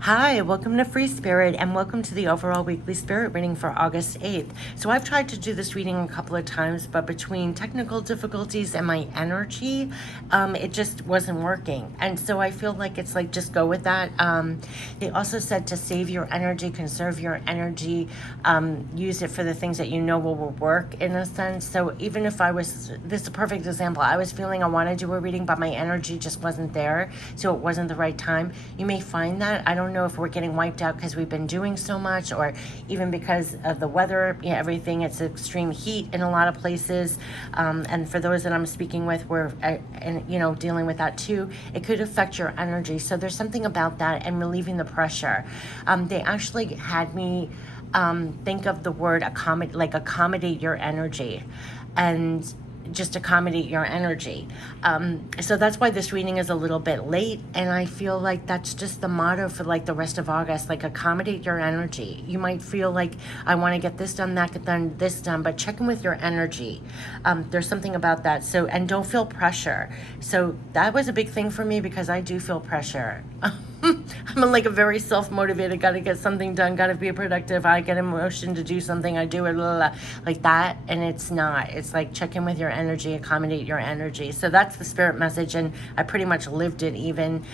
Hi, welcome to Free Spirit and welcome to the overall weekly spirit reading for August 8th. So I've tried to do this reading a couple of times, but between technical difficulties and my energy, it just wasn't working. And so I feel like it's like, just go with that. They also said to save your energy, conserve your energy, use it for the things that you know will work in a sense. So even if this is a perfect example, I was feeling I want to do a reading, but my energy just wasn't there. So it wasn't the right time. You may find that. I don't know if we're getting wiped out because we've been doing so much, or even because of the weather, everything. It's extreme heat in a lot of places, and for those that I'm speaking with, we're dealing with that too. It could affect your energy. So there's something about that and relieving the pressure. They actually had me think of the word accommodate your energy, and just accommodate your energy. So that's why this reading is a little bit late, and I feel like that's just the motto for like the rest of August, like accommodate your energy. You might feel like I want to get this done, that done, this done, but check in with your energy. There's something about that. So, and don't feel pressure. So that was a big thing for me because I do feel pressure. I'm like a very self-motivated, got to get something done, got to be productive. I get emotion to do something, I do it, like that. And it's not. It's like check in with your energy, accommodate your energy. So that's the spirit message. And I pretty much lived it even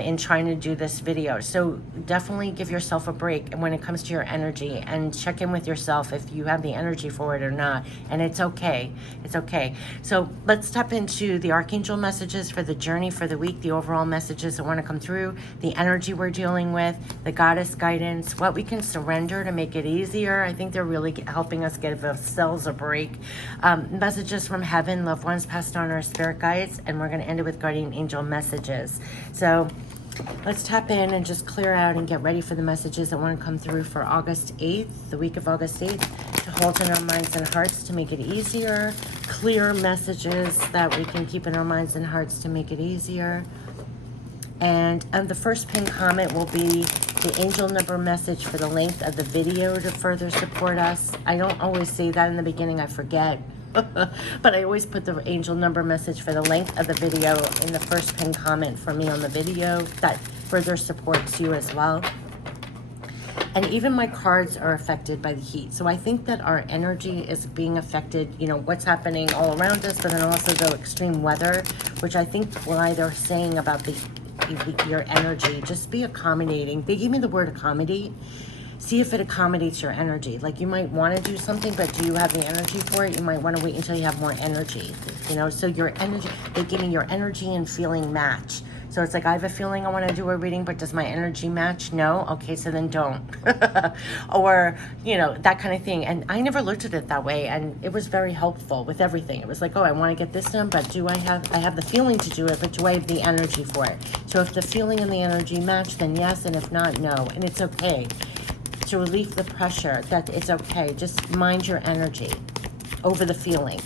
in trying to do this video. So definitely give yourself a break when it comes to your energy and check in with yourself if you have the energy for it or not. And it's okay. It's okay. So let's tap into the Archangel messages for the journey for the week, the overall messages that want to come through, the energy we're dealing with, the goddess guidance, what we can surrender to make it easier. I think they're really helping us give ourselves a break. Messages from heaven, loved ones passed on, our spirit guides, and we're going to end it with guardian angel messages. So let's tap in and just clear out and get ready for the messages that want to come through for August 8th, the week of August 8th, to hold in our minds and hearts to make it easier. Clear messages that we can keep in our minds and hearts to make it easier. And the first pinned comment will be the angel number message for the length of the video to further support us. I don't always say that in the beginning, I forget. But I always put the angel number message for the length of the video in the first pinned comment for me on the video. That further supports you as well. And even my cards are affected by the heat. So I think that our energy is being affected, what's happening all around us, but then also the extreme weather, which I think why they're saying about your energy, just be accommodating. They gave me the word accommodate. See if it accommodates your energy. Like you might want to do something, but do you have the energy for it? You might want to wait until you have more energy, so your energy, they give me your energy and feeling match. So it's like, I have a feeling I want to do a reading, but does my energy match? No? Okay, so then don't. Or, that kind of thing. And I never looked at it that way. And it was very helpful with everything. It was like, oh, I want to get this done, but I have the feeling to do it, but do I have the energy for it? So if the feeling and the energy match, then yes. And if not, no. And it's okay. To relieve the pressure, that it's okay. Just mind your energy over the feeling,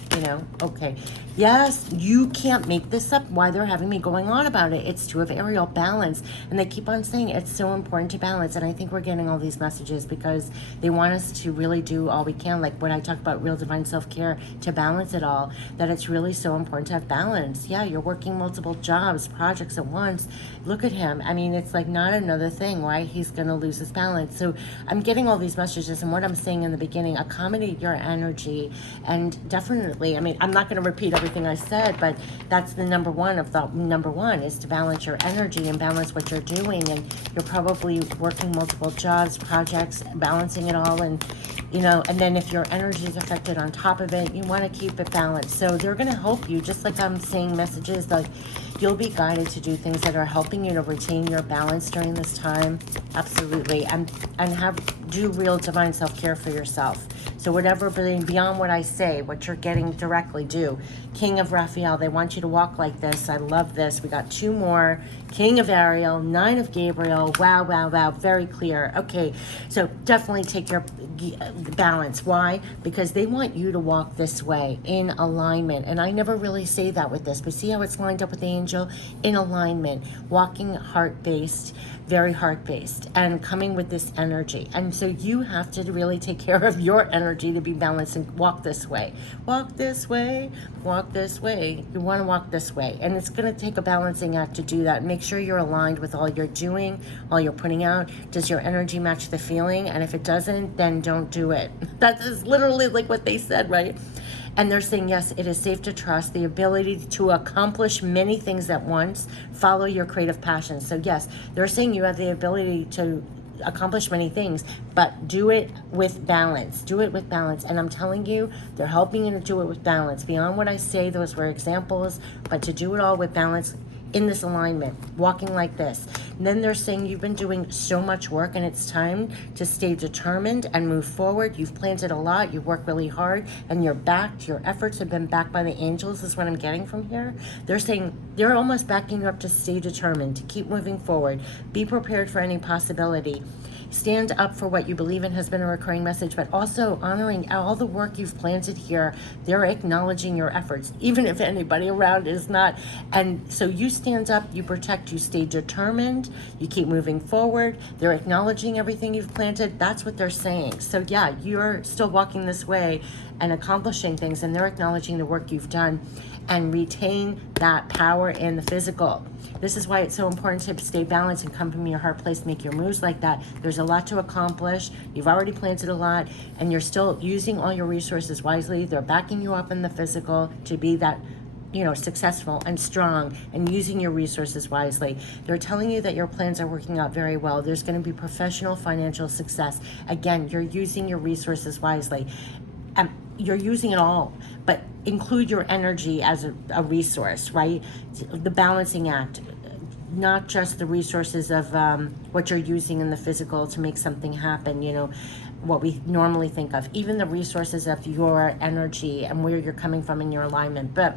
okay. Yes, you can't make this up, why they're having me going on about it. It's Two of Ariel, balance. And they keep on saying it's so important to balance. And I think we're getting all these messages because they want us to really do all we can. Like when I talk about real divine self-care, to balance it all, that it's really so important to have balance. Yeah, you're working multiple jobs, projects at once. Look at him. I mean, it's like not another thing, right? He's going to lose his balance. So I'm getting all these messages, and what I'm saying in the beginning, accommodate your energy. And definitely, I'm not going to repeat everything I said, but that's the number one is to balance your energy and balance what you're doing. And you're probably working multiple jobs, projects, balancing it all. And, and then if your energy is affected on top of it, you want to keep it balanced. So they're going to help you, just like I'm saying messages, like you'll be guided to do things that are helping you to retain your balance during this time. Absolutely. And do real divine self-care for yourself. So whatever, beyond what I say, what you're getting directly, do. King of Raphael, they want you to walk like this. I love this. We got two more. King of Ariel, Nine of Gabriel. Wow, wow, wow. Very clear. Okay, so definitely take your balance. Why? Because they want you to walk this way in alignment. And I never really say that with this, but see how it's lined up with the angel? In alignment, walking heart-based. very heart-based and coming with this energy. And so you have to really take care of your energy to be balanced and walk this way. Walk this way, walk this way. You want to walk this way. And it's going to take a balancing act to do that. Make sure you're aligned with all you're doing, all you're putting out. Does your energy match the feeling? And if it doesn't, then don't do it. That is literally like what they said, right? And they're saying, yes, it is safe to trust the ability to accomplish many things at once. Follow your creative passions. So yes, they're saying you have the ability to accomplish many things, but do it with balance. Do it with balance. And I'm telling you, they're helping you to do it with balance. Beyond what I say, those were examples, but to do it all with balance in this alignment, walking like this. And then they're saying you've been doing so much work and it's time to stay determined and move forward. You've planted a lot, you've worked really hard, and you're backed. Your efforts have been backed by the angels, is what I'm getting from here. They're saying they're almost backing you up to stay determined, to keep moving forward. Be prepared for any possibility. Stand up for what you believe in has been a recurring message, but also honoring all the work you've planted here. They're acknowledging your efforts, even if anybody around is not. And so you stand up, you protect, you stay determined, you keep moving forward. They're acknowledging everything you've planted. That's what they're saying. So yeah, you're still walking this way and accomplishing things, and they're acknowledging the work you've done, and retain that power in the physical. This is why it's so important to stay balanced and come from your heart place, make your moves like that. There's a lot to accomplish. You've already planted a lot, and you're still using all your resources wisely. They're backing you up in the physical to be that, successful and strong, and using your resources wisely. They're telling you that your plans are working out very well. There's going to be professional financial success. Again, you're using your resources wisely. You're using it all, but include your energy as a resource, right? The balancing act, not just the resources of what you're using in the physical to make something happen, what we normally think of, even the resources of your energy and where you're coming from in your alignment. But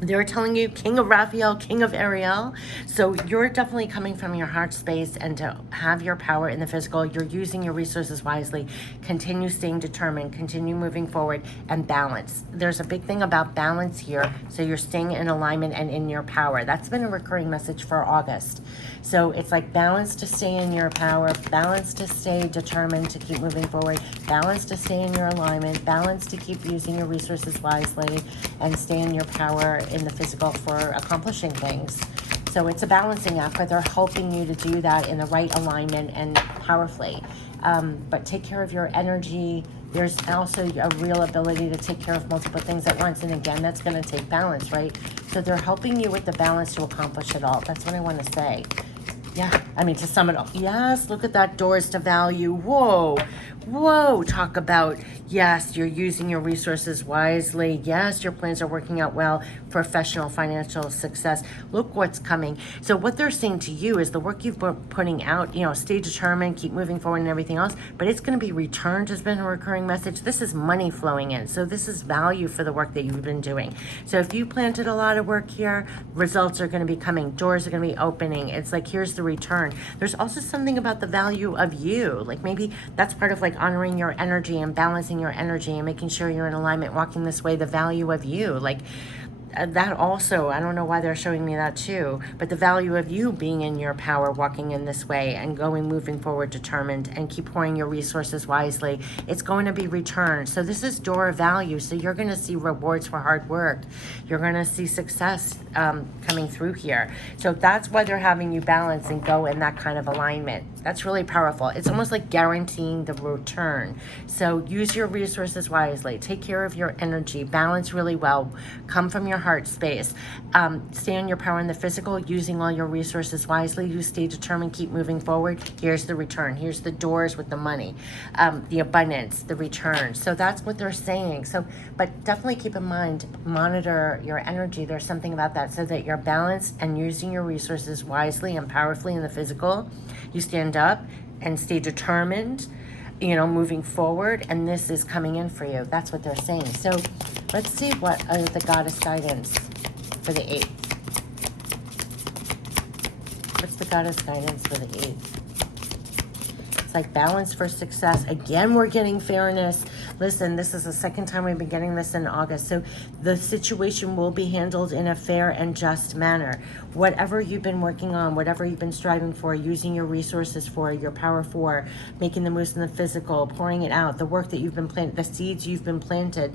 they're telling you King of Raphael, King of Ariel. So you're definitely coming from your heart space, and to have your power in the physical, you're using your resources wisely. Continue staying determined, continue moving forward, and balance. There's a big thing about balance here. So you're staying in alignment and in your power. That's been a recurring message for August. So it's like balance to stay in your power, balance to stay determined to keep moving forward, balance to stay in your alignment, balance to keep using your resources wisely, and stay in your power in the physical for accomplishing things. So it's a balancing act, but they're helping you to do that in the right alignment and powerfully. But take care of your energy. There's also a real ability to take care of multiple things at once. And again, that's going to take balance, right? So they're helping you with the balance to accomplish it all. That's what I want to say. Yeah, to sum it up. Yes, look at that, doors to value. Whoa, talk about, yes, you're using your resources wisely. Yes, your plans are working out well. Professional financial success. Look what's coming. So what they're saying to you is the work you've been putting out, stay determined, keep moving forward and everything else, but it's going to be returned, has been a recurring message. This is money flowing in. So this is value for the work that you've been doing. So if you planted a lot of work here, results are going to be coming. Doors are going to be opening. It's like, here's the return. There's also something about the value of you. Like maybe that's part of like honoring your energy and balancing your energy and making sure you're in alignment, walking this way, the value of you. Like that also, I don't know why they're showing me that too, but the value of you being in your power, walking in this way and moving forward determined, and keep pouring your resources wisely. It's going to be returned. So this is door of value. So you're going to see rewards for hard work. You're going to see success coming through here. So that's why they're having you balance and go in that kind of alignment. That's really powerful. It's almost like guaranteeing the return. So use your resources wisely. Take care of your energy. Balance really well. Come from your heart space. Stay on your power in the physical, using all your resources wisely. You stay determined, keep moving forward. Here's the return. Here's the doors with the money, the abundance, the return. So that's what they're saying. So, but definitely keep in mind, monitor your energy. There's something about that, so that you're balanced and using your resources wisely and powerfully in the physical. You stand up and stay determined, moving forward, and this is coming in for you. That's what they're saying. So let's see what the goddess guidance for the 8th. What's the goddess guidance for the 8th? It's like balance for success. Again, we're getting fairness. Listen, this is the second time we've been getting this in August. So the situation will be handled in a fair and just manner. Whatever you've been working on, whatever you've been striving for, using your resources for, your power for, making the moves in the physical, pouring it out, the work that you've been planted, the seeds you've been planted,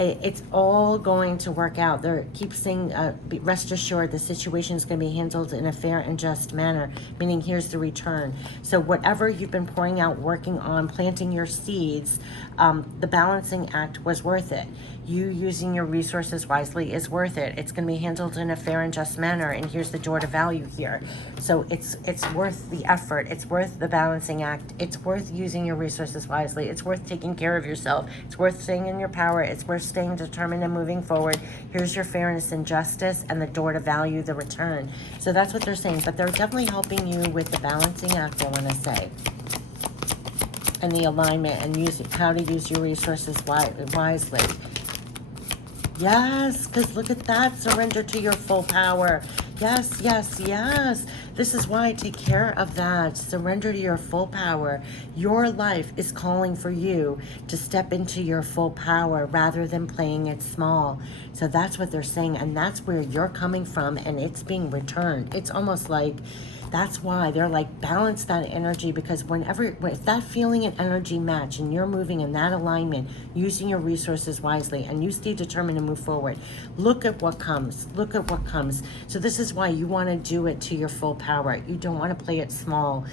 it's all going to work out. Keep saying, rest assured, the situation is going to be handled in a fair and just manner, meaning here's the return. So whatever you've been pouring out, working on, planting your seeds, the balancing act was worth it. You using your resources wisely is worth it. It's going to be handled in a fair and just manner, and here's the door to value here. So it's worth the effort. It's worth the balancing act. It's worth using your resources wisely. It's worth taking care of yourself. It's worth staying in your power. It's worth staying determined and moving forward. Here's your fairness and justice and the door to value the return. So that's what they're saying, but they're definitely helping you with the balancing act, I want to say, and the alignment and how to use your resources wisely. Yes, because look at that. Surrender to your full power. Yes, yes, yes. This is why I take care of that. Surrender to your full power. Your life is calling for you to step into your full power rather than playing it small. So that's what they're saying, and that's where you're coming from, and it's being returned. It's almost like that's why they're like, balance that energy, because if that feeling and energy match and you're moving in that alignment, using your resources wisely, and you stay determined to move forward, look at what comes. Look at what comes. So this is why you want to do it to your full power. You don't want to play it small.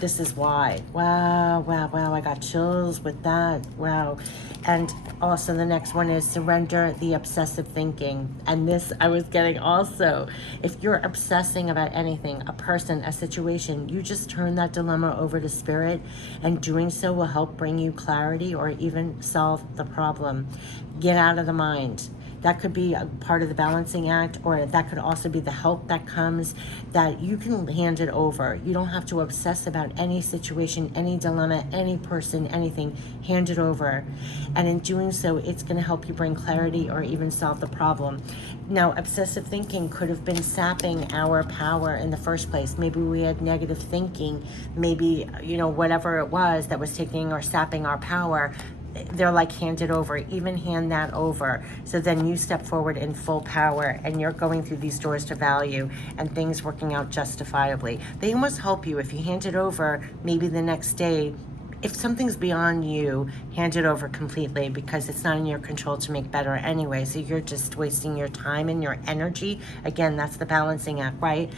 This is why. Wow, wow, wow. I got chills with that. Wow. And also the next one is surrender the obsessive thinking. And this I was getting also. If you're obsessing about anything, a person, a situation, you just turn that dilemma over to spirit, and doing so will help bring you clarity or even solve the problem. Get out of the mind. That could be a part of the balancing act, or that could also be the help that comes, that you can hand it over. You don't have to obsess about any situation, any dilemma, any person, anything. Hand it over. And in doing so, it's going to help you bring clarity or even solve the problem. Now, obsessive thinking could have been sapping our power in the first place. Maybe we had negative thinking, maybe, whatever it was that was taking or sapping our power. They're like, hand it over, even hand that over. So then you step forward in full power, and you're going through these doors to value and things working out justifiably. They almost help you if you hand it over, maybe the next day. If something's beyond you, hand it over completely, because it's not in your control to make better anyway. So you're just wasting your time and your energy. Again, that's the balancing act, right?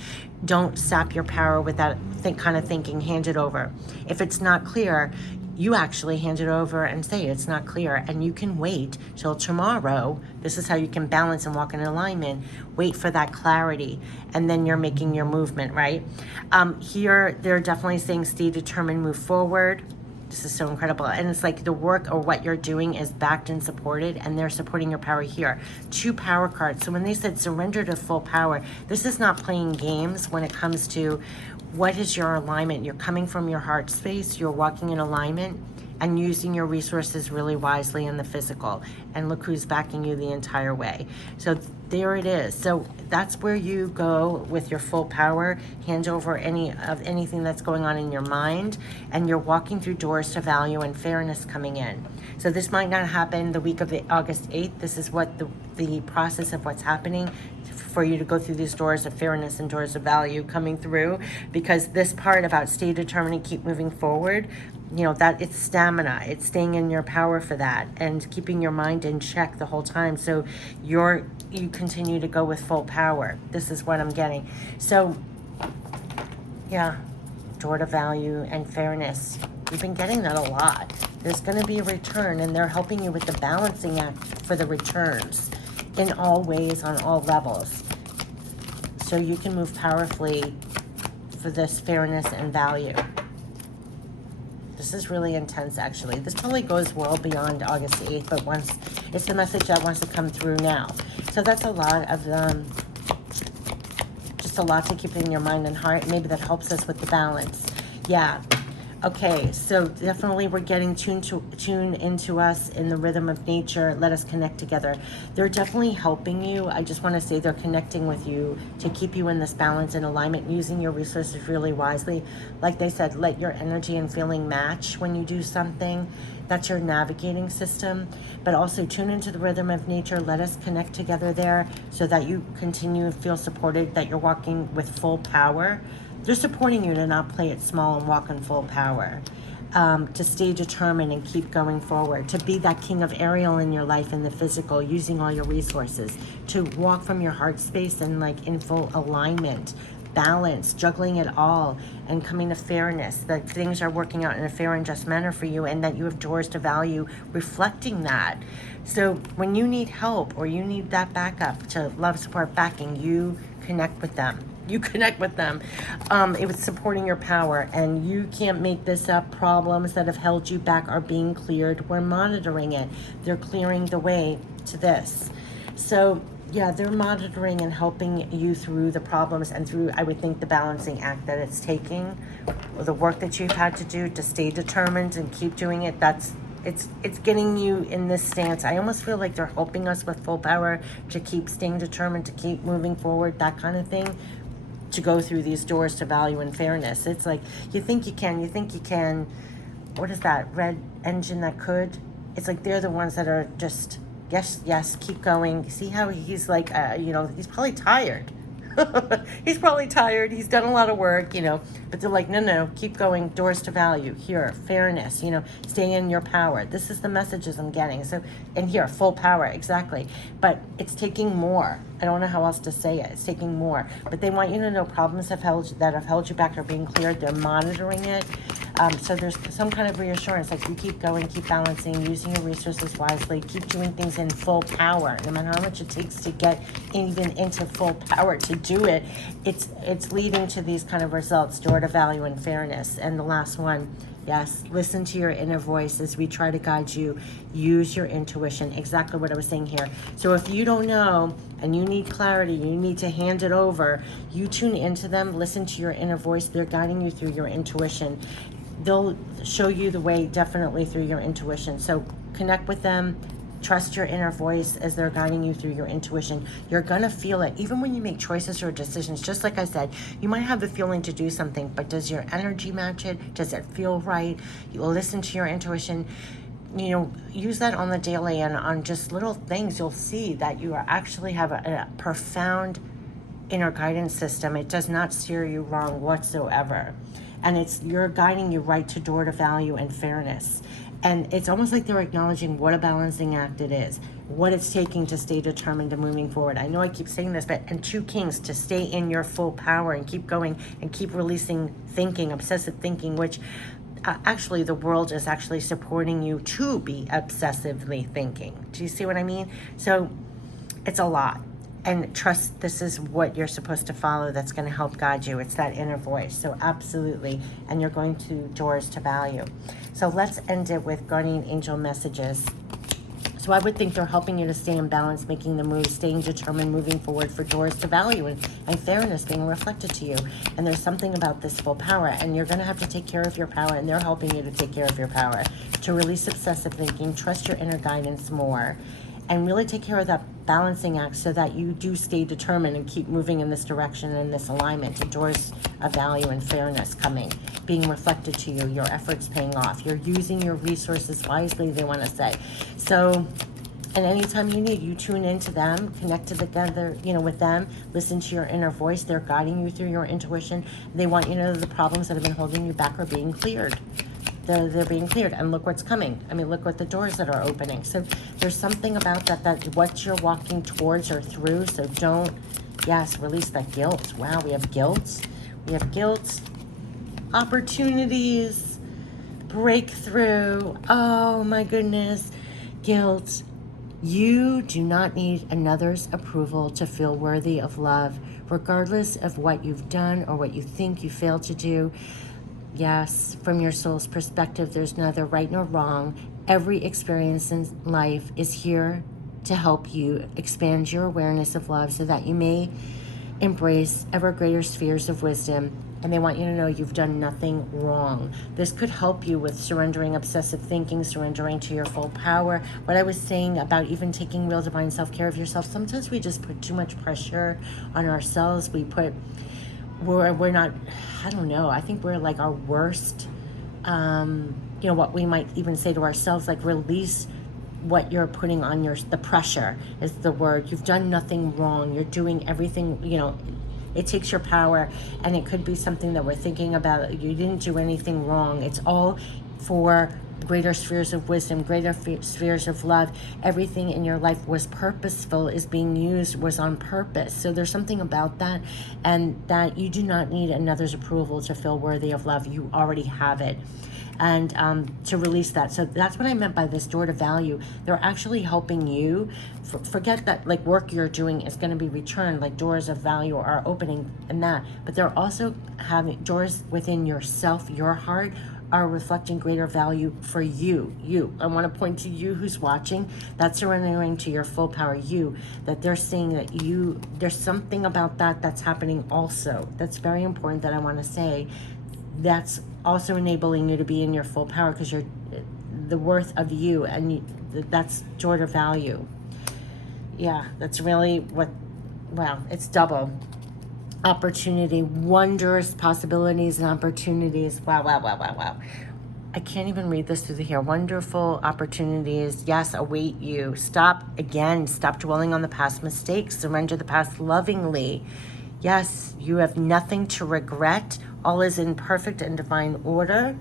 Don't sap your power with that kind of thinking. Hand it over. If it's not clear, you actually hand it over and say it's not clear, and you can wait till tomorrow. This is how you can balance and walk in alignment. Wait for that clarity, and then you're making your movement, right? Here, they're definitely saying stay determined, move forward. This is so incredible. And it's like the work or what you're doing is backed and supported, and they're supporting your power here. 2 power cards. So when they said surrender to full power, this is not playing games when it comes to what is your alignment. You're coming from your heart space. You're walking in alignment and using your resources really wisely in the physical. And look who's backing you the entire way. So there it is. So that's where you go with your full power. Hand over anything that's going on in your mind, and you're walking through doors to value and fairness coming in. So this might not happen the week of the August 8th. This is what the process of what's happening for you to go through these doors of fairness and doors of value coming through, because this part about stay determined and keep moving forward, that it's stamina. It's staying in your power for that and keeping your mind in check the whole time. So you continue to go with full power. This is what I'm getting. So yeah, door to value and fairness. You've been getting that a lot. There's going to be a return, and they're helping you with the balancing act for the returns in all ways, on all levels. So you can move powerfully for this fairness and value. This is really intense, actually. This probably goes well beyond August 8th, but it's the message that wants to come through now. So that's a lot of just a lot to keep in your mind and heart. Maybe that helps us with the balance. Yeah. Okay, so definitely we're getting tune into us in the rhythm of nature. Let us connect together. They're definitely helping you. I just want to say they're connecting with you to keep you in this balance and alignment, using your resources really wisely. Like they said, let your energy and feeling match when you do something. That's your navigating system. But also tune into the rhythm of nature. Let us connect together there so that you continue to feel supported, that you're walking with full power. They're supporting you to not play it small and walk in full power, to stay determined and keep going forward, to be that king of Ariel in your life in the physical, using all your resources, to walk from your heart space and like in full alignment, balance, juggling it all, and coming to fairness, that things are working out in a fair and just manner for you, and that you have doors to value reflecting that. So when you need help or you need that backup, to love, support, backing, you connect with them. You connect with them. It was supporting your power, and you can't make this up. Problems that have held you back are being cleared. We're monitoring it. They're clearing the way to this. So yeah, they're monitoring and helping you through the problems and through, I would think, the balancing act that it's taking, or the work that you've had to do to stay determined and keep doing it. It's getting you in this stance. I almost feel like they're helping us with full power to keep staying determined, to keep moving forward, that kind of thing, to go through these doors to value and fairness. It's like, you think you can. What is that red engine that could? It's like they're the ones that are just, yes, keep going. See how he's like, he's probably tired. He's probably tired. He's done a lot of work, but they're like, no, keep going. Doors to value here, fairness, stay in your power. This is the messages I'm getting. So, and here, full power, exactly. But it's taking more. I don't know how else to say it. It's taking more. But they want you to know problems that have held you back are being cleared. They're monitoring it. So there's some kind of reassurance, like you keep going, keep balancing, using your resources wisely, keep doing things in full power. No matter how much it takes to get even into full power to do it, it's leading to these kind of results, door to value and fairness. And the last one, yes, listen to your inner voice as we try to guide you. Use your intuition, exactly what I was saying here. So if you don't know and you need clarity, you need to hand it over, you tune into them, listen to your inner voice. They're guiding you through your intuition. They'll show you the way definitely through your intuition. So connect with them. Trust your inner voice as they're guiding you through your intuition. You're going to feel it. Even when you make choices or decisions, just like I said, you might have the feeling to do something, but does your energy match it? Does it feel right? You'll listen to your intuition. Use that on the daily, and on just little things, you'll see that you actually have a profound inner guidance system. It does not steer you wrong whatsoever. And you're guiding you right to door to value and fairness. And it's almost like they're acknowledging what a balancing act it is, what it's taking to stay determined and moving forward. I know I keep saying this, and two kings, to stay in your full power and keep going and keep releasing thinking, obsessive thinking, which actually the world is actually supporting you to be obsessively thinking. Do you see what I mean? So it's a lot. And trust, this is what you're supposed to follow that's going to help guide you. It's that inner voice. So absolutely. And you're going to doors to value. So let's end it with guardian angel messages. So I would think they're helping you to stay in balance, making the moves, staying determined, moving forward for doors to value and fairness being reflected to you. And there's something about this full power, and you're going to have to take care of your power, and they're helping you to take care of your power, to release obsessive thinking, trust your inner guidance more, and really take care of that balancing act so that you do stay determined and keep moving in this direction and this alignment to doors of value and fairness coming, being reflected to you, your efforts paying off. You're using your resources wisely, they want to say. So, and anytime you need, you tune into them, connect together, with them, listen to your inner voice. They're guiding you through your intuition. They want you to know that the problems that have been holding you back are being cleared. They're being cleared, and look what's coming. I mean, look what the doors that are opening. So there's something about that what you're walking towards or through. So don't, release that guilt. Wow, we have guilt. We have guilt, opportunities, breakthrough. Oh my goodness, guilt. You do not need another's approval to feel worthy of love, regardless of what you've done or what you think you failed to do. Yes, from your soul's perspective, there's neither right nor wrong. Every experience in life is here to help you expand your awareness of love so that you may embrace ever greater spheres of wisdom. And they want you to know you've done nothing wrong. This could help you with surrendering obsessive thinking, surrendering to your full power. What I was saying about even taking real divine self-care of yourself, sometimes we just put too much pressure on ourselves. We're not, I don't know, I think we're like our worst, what we might even say to ourselves, like release what you're putting on the pressure is the word. You've done nothing wrong. You're doing everything, it takes your power, and it could be something that we're thinking about. You didn't do anything wrong. It's all for greater spheres of wisdom, greater spheres of love. Everything in your life was purposeful, is being used, was on purpose. So there's something about that, and that you do not need another's approval to feel worthy of love. You already have it. And to release that. So that's what I meant by this door to value. They're actually helping you. Forget that like work you're doing is going to be returned, like doors of value are opening and that. But they're also having doors within yourself, your heart, are reflecting greater value for you. I want to point to you who's watching. That's surrendering to your full power, that they're seeing that there's something about that's happening also. That's very important that I want to say. That's also enabling you to be in your full power, because you're the worth of you, and that's Jordan value. Yeah, that's really it's double opportunity, wondrous possibilities and opportunities. Wow. I can't even read this through here. Wonderful opportunities, yes, await you. Stop dwelling on the past mistakes. Surrender the past lovingly. Yes, you have nothing to regret. All is in perfect and divine order.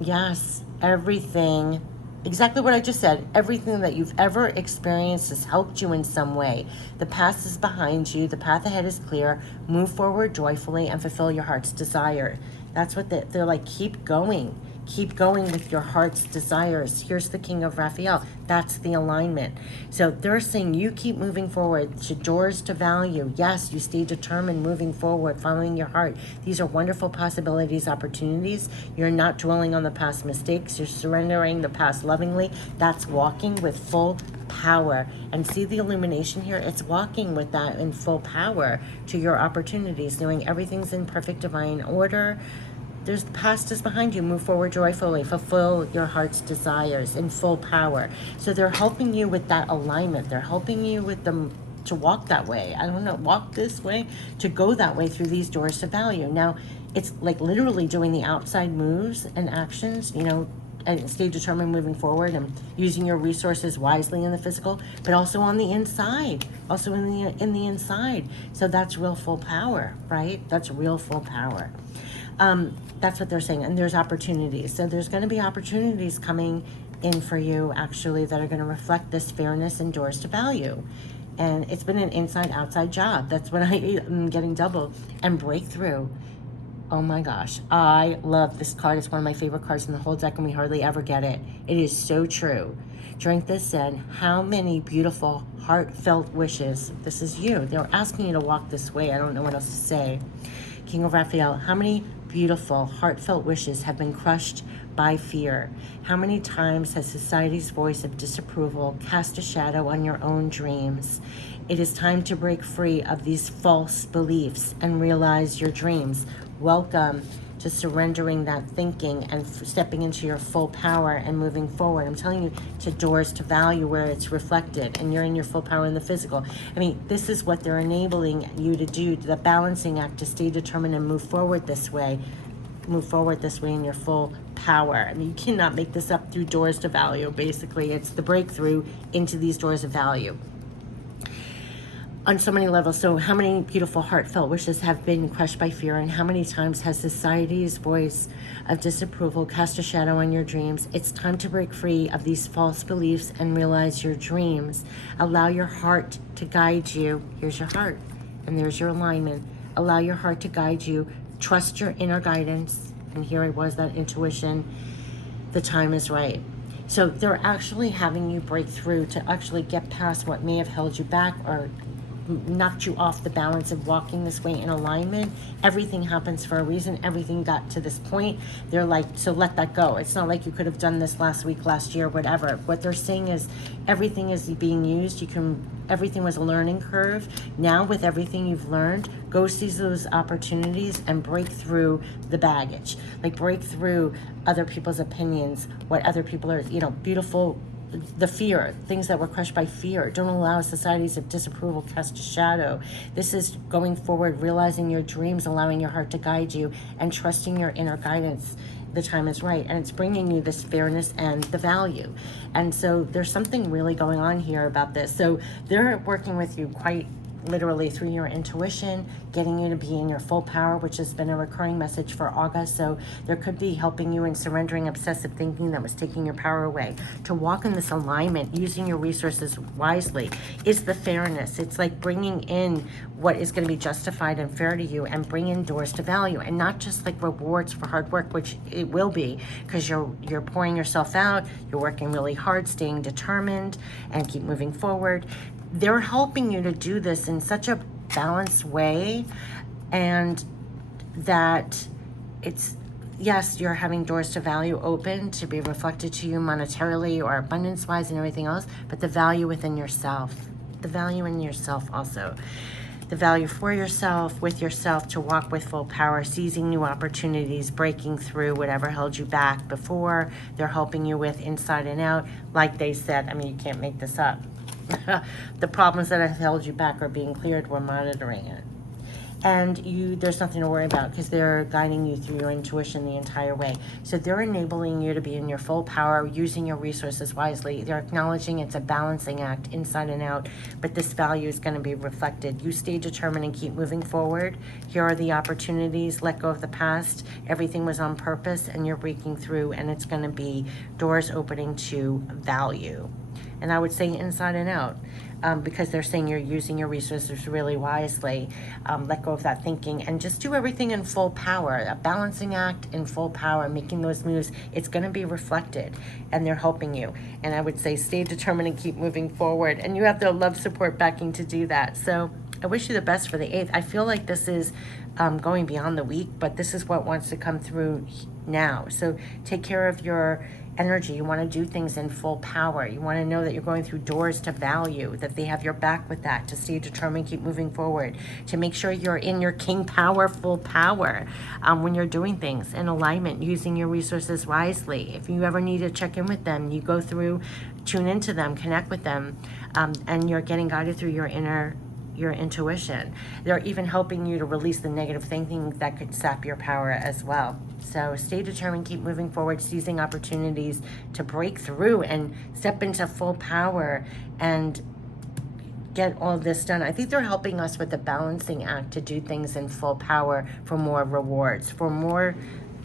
Yes, everything, exactly what I just said, everything that you've ever experienced has helped you in some way. The past is behind you. The path ahead is clear. Move forward joyfully and fulfill your heart's desire. That's what they're like, keep going. Keep going with your heart's desires. Here's the King of Raphael. That's the alignment. So they're saying you keep moving forward to doors to value. Yes, you stay determined, moving forward, following your heart. These are wonderful possibilities, opportunities. You're not dwelling on the past mistakes. You're surrendering the past lovingly. That's walking with full power. And see the illumination here? It's walking with that in full power to your opportunities, knowing everything's in perfect divine order. The past is behind you. Move forward joyfully. Fulfill your heart's desires in full power. So they're helping you with that alignment. They're helping you with them to walk that way. I don't know, walk this way, to go that way through these doors to value. Now, it's like literally doing the outside moves and actions, and stay determined moving forward and using your resources wisely in the physical, but also on the inside, also in the inside. So that's real full power, right? That's real full power. That's what they're saying. And there's opportunities. So there's going to be opportunities coming in for you, actually, that are going to reflect this fairness and doors to value. And it's been an inside-outside job. That's what I'm getting double. And breakthrough. Oh my gosh. I love this card. It's one of my favorite cards in the whole deck, and we hardly ever get it. It is so true. Drink this in. How many beautiful, heartfelt wishes. This is you. They're asking you to walk this way. I don't know what else to say. King of Raphael, how many beautiful, heartfelt wishes have been crushed by fear? How many times has society's voice of disapproval cast a shadow on your own dreams? It is time to break free of these false beliefs and realize your dreams. Welcome to surrendering that thinking and stepping into your full power and moving forward. I'm telling you, to doors to value where it's reflected and you're in your full power in the physical. I mean, this is what they're enabling you to do, the balancing act, to stay determined and move forward this way. Move forward this way in your full power. I mean, you cannot make this up through doors to value. Basically, it's the breakthrough into these doors of value on so many levels. So how many beautiful heartfelt wishes have been crushed by fear, and how many times has society's voice of disapproval cast a shadow on your dreams? It's time to break free of these false beliefs and realize your dreams. Allow your heart to guide you. Here's your heart, and there's your alignment. Allow your heart to guide you. Trust your inner guidance. And here it was, that intuition. The time is right. So they're actually having you break through to actually get past what may have held you back or knocked you off the balance of walking this way in alignment. Everything happens for a reason. Everything got to this point. They're like, so let that go. It's not like you could have done this last week, last year, whatever. What they're saying is everything is being used. Everything was a learning curve. Now with everything you've learned, go seize those opportunities and break through the baggage, like break through other people's opinions, what other people are, beautiful, the fear, things that were crushed by fear. Don't allow societies of disapproval cast a shadow. This is going forward, realizing your dreams, allowing your heart to guide you, and trusting your inner guidance. The time is right, and it's bringing you this fairness and the value. And so there's something really going on here about this. So they're working with you quite literally through your intuition, getting you to be in your full power, which has been a recurring message for August. So there could be helping you in surrendering obsessive thinking that was taking your power away. To walk in this alignment, using your resources wisely, is the fairness. It's like bringing in what is going to be justified and fair to you, and bring in doors to value, and not just like rewards for hard work, which it will be, because you're pouring yourself out, you're working really hard, staying determined, and keep moving forward. They're helping you to do this in such a balanced way, and that it's, yes, you're having doors to value open to be reflected to you monetarily or abundance wise and everything else, but the value within yourself, the value in yourself also, the value for yourself, with yourself, to walk with full power, seizing new opportunities, breaking through whatever held you back before. They're helping you with inside and out. Like they said, I mean, you can't make this up. The problems that have held you back are being cleared. We're monitoring it. And there's nothing to worry about, because they're guiding you through your intuition the entire way. So they're enabling you to be in your full power, using your resources wisely. They're acknowledging it's a balancing act inside and out, but this value is going to be reflected. You stay determined and keep moving forward. Here are the opportunities. Let go of the past. Everything was on purpose, and you're breaking through, and it's going to be doors opening to value. And I would say inside and out, because they're saying you're using your resources really wisely. Let go of that thinking and just do everything in full power. A balancing act in full power, making those moves. It's going to be reflected, and they're helping you. And I would say stay determined and keep moving forward. And you have their love, support, backing to do that. So I wish you the best for the 8th. I feel like this is going beyond the week, but this is what wants to come through now. So take care of your energy. You want to do things in full power. You want to know that you're going through doors to value, that they have your back with that, to stay determined, keep moving forward, to make sure you're in your king power, full power, when you're doing things in alignment, using your resources wisely. If you ever need to check in with them, you go through, tune into them, connect with them, and you're getting guided through your intuition. They're even helping you to release the negative thinking that could sap your power as well. So stay determined, keep moving forward, seizing opportunities to break through and step into full power and get all this done. I think they're helping us with the balancing act to do things in full power for more rewards, for more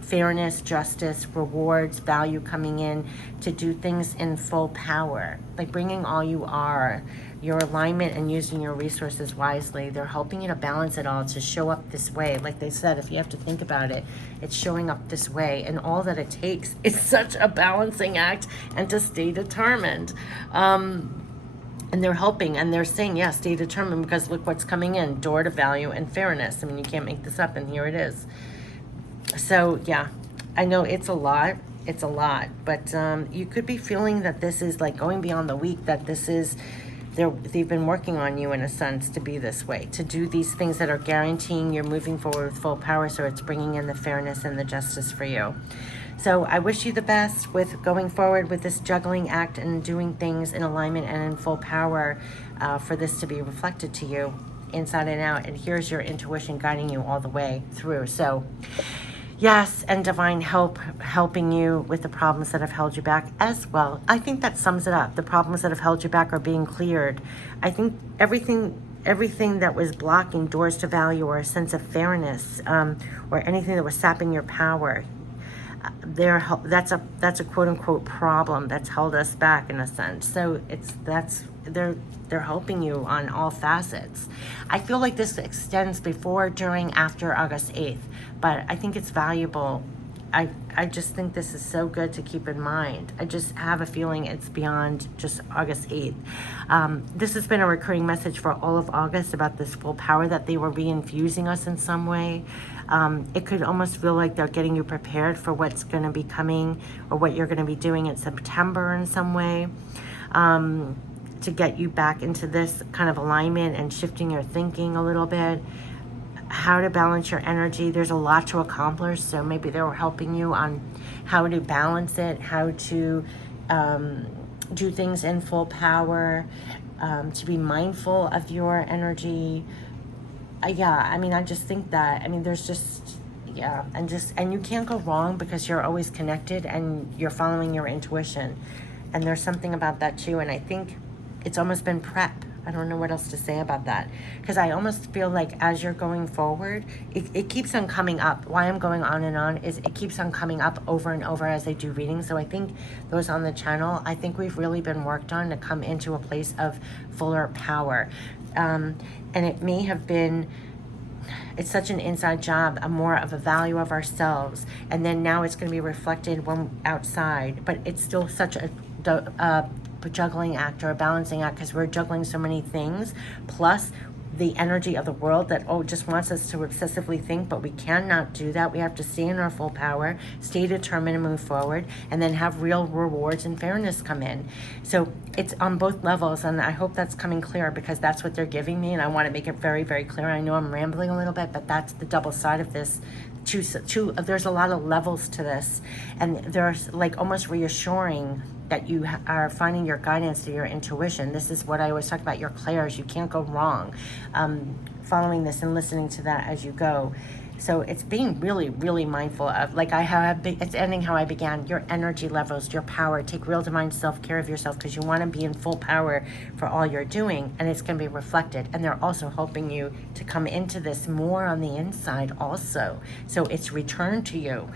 fairness, justice, rewards, value coming in, to do things in full power, like bringing all you are, your alignment, and using your resources wisely. They're helping you to balance it all, to show up this way. Like they said, if you have to think about it, it's showing up this way, and all that it takes is such a balancing act, and to stay determined. And they're helping, and they're saying, yeah, stay determined, because look what's coming in, door to value and fairness. I mean, you can't make this up, and here it is. So yeah, I know it's a lot, but you could be feeling that this is like going beyond the week, that this is, they've been working on you in a sense to be this way, to do these things that are guaranteeing you're moving forward with full power, so it's bringing in the fairness and the justice for you. So I wish you the best with going forward with this juggling act and doing things in alignment and in full power, for this to be reflected to you inside and out. And here's your intuition guiding you all the way through. So yes, and divine help helping you with the problems that have held you back as well. I think that sums it up. The problems that have held you back are being cleared. I think everything that was blocking doors to value or a sense of fairness, or anything that was sapping your power, that's a quote unquote problem that's held us back in a sense. So they're helping you on all facets. I feel like this extends before, during, after August 8th, but I think it's valuable. I just think this is so good to keep in mind. I just have a feeling it's beyond just August 8th. This has been a recurring message for all of August about this full power, that they were re-infusing us in some way. It could almost feel like they're getting you prepared for what's going to be coming, or what you're going to be doing in September in some way, to get you back into this kind of alignment and shifting your thinking a little bit. how to balance your energy. There's a lot to accomplish, so maybe they were helping you on how to balance it, how to do things in full power, to be mindful of your energy. Yeah, I mean, I just think that, I mean, there's just, yeah, and you can't go wrong because you're always connected and you're following your intuition. And there's something about that too. And I think it's almost been prep. I don't know what else to say about that. Because I almost feel like as you're going forward, it keeps on coming up. Why I'm going on and on is it keeps on coming up over and over as I do readings. So I think those on the channel, I think we've really been worked on to come into a place of fuller power. And it may have been, it's such an inside job, a more of a value of ourselves. And then now it's going to be reflected when outside, but it's still such a juggling act or a balancing act because we're juggling so many things, plus the energy of the world that just wants us to obsessively think, but we cannot do that. We have to stay in our full power, stay determined and move forward, and then have real rewards and fairness come in. So it's on both levels, and I hope that's coming clear because that's what they're giving me, and I want to make it very, very clear. I know I'm rambling a little bit, but that's the double side of this. There's a lot of levels to this, and there's like almost reassuring that you are finding your guidance through your intuition. This is what I always talk about, your clairs. You can't go wrong following this and listening to that as you go. So it's being really, really mindful of, like it's ending how I began, your energy levels, your power. Take real divine self-care of yourself because you want to be in full power for all you're doing, and it's going to be reflected. And they're also helping you to come into this more on the inside also. So it's returned to you.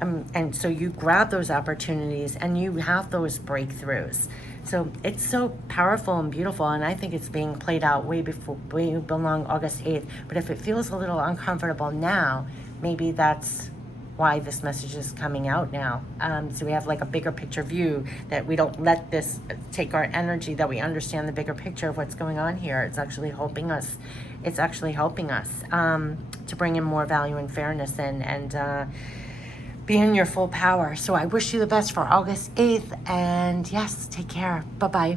And so you grab those opportunities and you have those breakthroughs. So it's so powerful and beautiful, and I think it's being played out way belong August 8th. But if it feels a little uncomfortable now, maybe that's why this message is coming out now. So we have like a bigger picture view, that we don't let this take our energy, that we understand the bigger picture of what's going on here. It's actually helping us. It's actually helping us to bring in more value and fairness and be in your full power. So I wish you the best for August 8th, and yes, take care. Bye-bye.